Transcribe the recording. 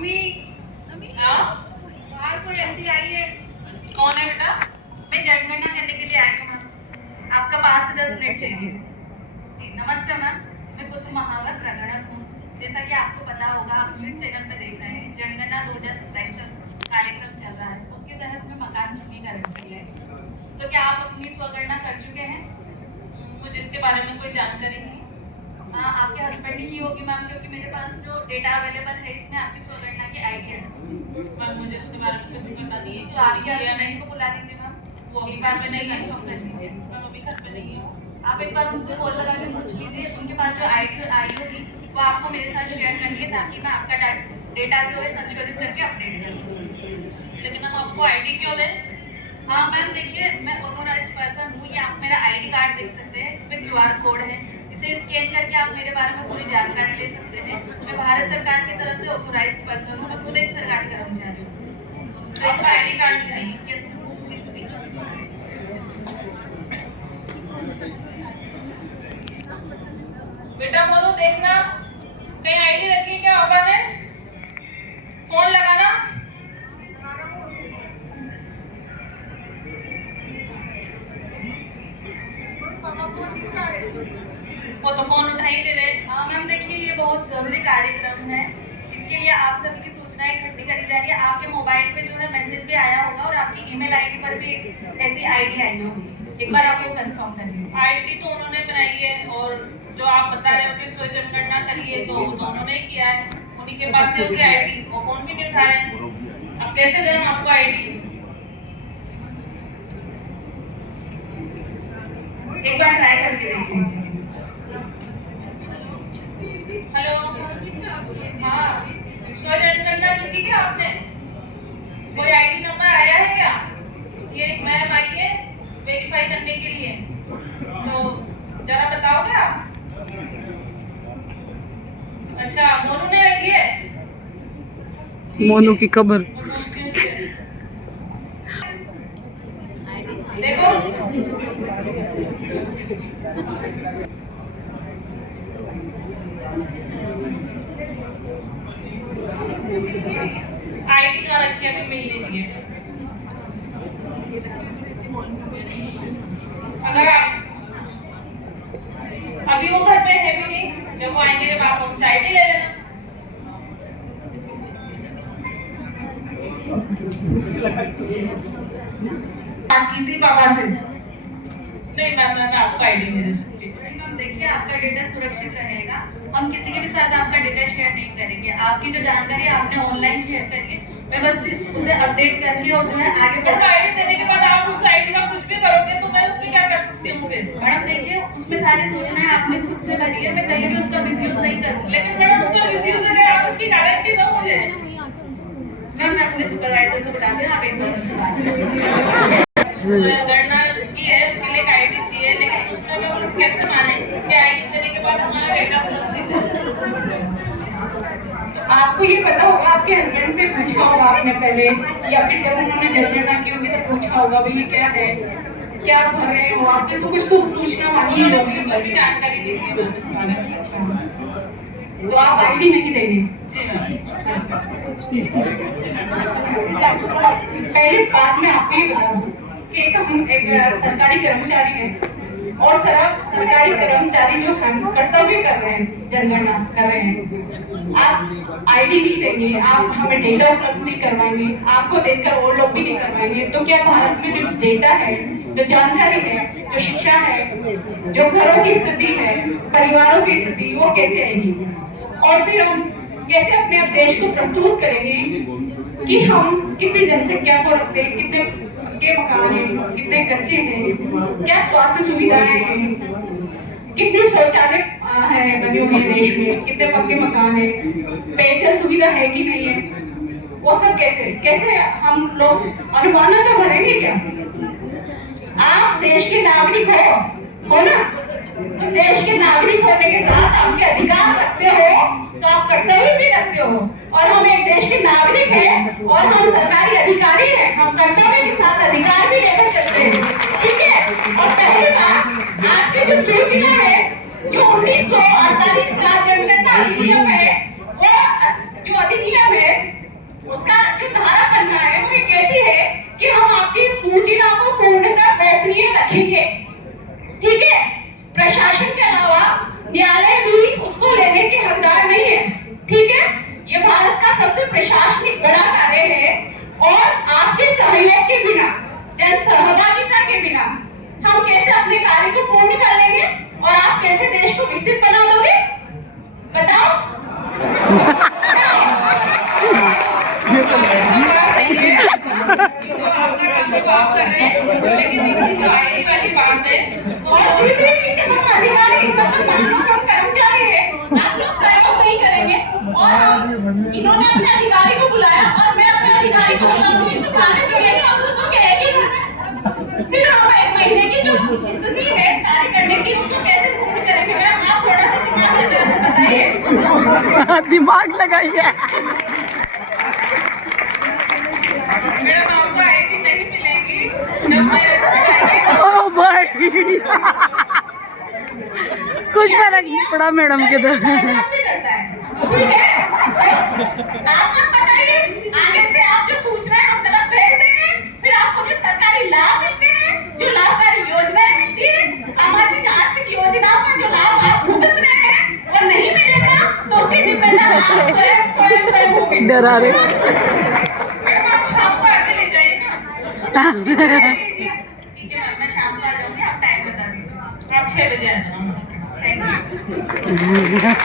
Mummy हाँ बाहर कोई आंटी आई है। कौन है बेटा? मैं जनगणना करने के लिए आई हूँ मैम। आपका 5 से 10 मिनट चाहिए। जी नमस्ते मैम, मैं कुसुम महावर प्रगणक हूँ। जैसा कि आपको पता होगा, आप न्यूज चैनल पर देख रहे हैं, जनगणना 2027 का कार्यक्रम चल रहा है। उसके तहत में मकान छीनने का रख लिया है। तो क्या आप अपनी स्वगणना कर चुके हैं? मुझे इसके बारे में कोई जानकारी नहीं। आपके हस्बैंड ने की होगी मैम, क्योंकि मेरे पास जो डेटा अवेलेबल है इसमें आपकी स्वगणना की आइडिया है। मैम मुझे इसके बारे में कुछ पता नहीं है। तो आपके हस्बैंड को बुला दीजिए मैम, वो अभी घर में नहीं है, फोन कर लीजिए। मैम अभी घर में नहीं है, आप एक बार उनसे कॉल लगा के पूछ लीजिए। उनके पास जो आईडी आई होगी वो आपको मेरे साथ शेयर करनी है, ताकि मैं आपका डेटा जो है संशोधित करके अपडेट कर सकूँ। लेकिन हम आपको आईडी क्यों दें? हाँ मैम देखिए, मैं ऑथोराइज्ड पर्सन हूँ। ये आप मेरा आईडी कार्ड देख सकते हैं, इसमें QR कोड है। इसे स्कैन करके आप मेरे बारे में पूरी जानकारी ले सकते हैं। मैं भारत सरकार की तरफ से ऑथोराइज्ड पर्सन हूँ, मैं खुद एक सरकारी कर्मचारी हूँ। तो इसका आईडी कार्ड दिखाइए। बेटा मोनू देखना, कहीं आईडी रखी क्या पापा ने? फोन लगाना। वो तो फोन उठा ही ले रहे। हाँ मैम देखिए, ये बहुत जरूरी कार्यक्रम है। इसके लिए आप सभी की सूचनाएं इकट्ठी करी जा रही है। आपके मोबाइल पे जो है मैसेज भी आया होगा और आपकी ईमेल आईडी पर भी ऐसी आईडी आई होगी। एक बार आप वो कंफर्म कर लीजिए। आईडी तो उन्होंने बनाई है, और जो आप बता रहे हो कि स्व जनगणना करिए, तो उन्होंने ही किया है। उन्हीं के पास से होगी आईडी, वो फोन भी नहीं उठा रहे हैं। अब कैसे दें आपको आईडी? एक बार ट्राई करके देखिए। हेलो, हाँ स्व जनगणना की थी क्या आपने? कोई आईडी नंबर आया है क्या? ये एक मैम आई है वेरीफाई करने के लिए, तो जरा बताओगे आप? अच्छा, मोनू ने रखी है? मोनू की खबर देखो। आईडी कहाँ रखी है? अभी मिल नहीं है। अगर अभी वो घर पे है भी नहीं, जब वो आएंगे जब आप उनसे आईडी ले लेना। बात की थी पापा से। नहीं मैम, मैं आपको आईडी नहीं दे सकती। नहीं मैम देखिए, आपका डेटा सुरक्षित रहेगा। हम किसी के भी साथ आपका डेटा शेयर नहीं करेंगे। आपकी जो जानकारी आपने ऑनलाइन शेयर करी है, मैं बस उसे अपडेट करके और जो है आगे बढ़। आईडी देने के बाद आप उस आईडी का कुछ भी करोगे तो मैं उसमें क्या कर सकती हूँ फिर? मैडम देखिए, उसमें सारी सूचनाएं आपने खुद से भरी है, मैं कहीं भी उसका मिसयूज नहीं करूँगी। लेकिन मैडम उसका मिसयूज है, आप उसकी गारंटी दो मुझे। मैम मैं अपने सुपरवाइजर को बुला दिया, आप एक बार उससे बात करें। गणना की है, उसके लिए आईडी चाहिए, लेकिन उसमें हम कैसे माने कि आईडी देने के बाद हमारा डेटा सुरक्षित है? तो आपको ये पता होगा, आपके हस्बैंड से पूछा होगा आपने पहले, या फिर जब उन्होंने जनगणना की होगी तो पूछा होगा भाई ये क्या है, क्या भर रहे हो? आपसे तो कुछ तो सूचना मांगी उन्होंने मुझे कोई भी जानकारी नहीं दी मैम इस बारे में। अच्छा, तो आप आईडी नहीं देंगे? जी मैम। अच्छा, पहले बात मैं आपको ये बता दूं कि हम एक सरकारी कर्मचारी हैं, और सरकारी कर्मचारी जो हम कर्तव्य कर रहे हैं, जनगणना कर रहे हैं। आप आईडी नहीं देंगे, आप हमें डेटा उपलब्ध नहीं करवाएंगे, आपको देखकर और लोग भी नहीं करवाएंगे, तो क्या भारत में जो डेटा है, जो जानकारी है, जो शिक्षा है, जो घरों की स्थिति है, परिवारों की स्थिति, वो कैसे आएगी? और फिर हम कैसे अपने देश को प्रस्तुत करेंगे कि हम कितनी जनसंख्या को रखते हैं, कितने पक्के मकान हैं, कितने कच्चे हैं, क्या स्वास्थ्य सुविधाएं हैं, कितने शौचालय है बने हुए देश में, कितने पक्के मकान हैं, पेयजल सुविधा है कि नहीं है, वो सब कैसे हम लोग अनुमानतः भरेंगे क्या? आप देश के नागरिक हो ना, तो देश के नागरिक होने के साथ आपके अधिकार रखते हो, तो आप कर्तव्य भी रखते हो। और हम एक देश के नागरिक हैं और हम सरकारी अधिकारी हैं, हम कर्तव्य के साथ अधिकार भी लेकर चलते हैं, ठीक है? और पहली बात, आज की जो सूचना है, जो 1948 का जनगणना अधिनियम है, वो जो अधिनियम है और इन्होंने अपने अधिकारी को बुलाया और मैं अपने अधिकारी को अपनी दुकानें जो है औरतों के एक ही घर में, फिर हम 1 महीने की जो स्थिति है कार्य करने की उसको कैसे पूर्ण करेंगे? मैम आप थोड़ा सा दिमाग लगा कर बताइए। दिमाग लगाइए। मैडम आपको आईडी नहीं मिलेगी जब मेरे आएंगे। ओ भाई कुछ फर्क नहीं पड़ा मैडम के तो। आप मत बताइए, आगे से आप जो पूछ रहे हैं हम गलत भेज देंगे, फिर आपको जो सरकारी लाभ मिलते हैं, जो लाभकारी योजनाएं मिलती है, सामाजिक आर्थिक योजनाओं का जो लाभ आप भुगत रहे हैं वो नहीं मिलेगा तो उसकी जिम्मेदार आप स्वयं होंगे। डरा रहे। मैडम आप शाम को आके ले जाइए ना। ठीक है मैम, मैं शाम को आ जाऊंगी, आप टाइम बता दीजिए। आप 6 बजे आ जाना। Thank you.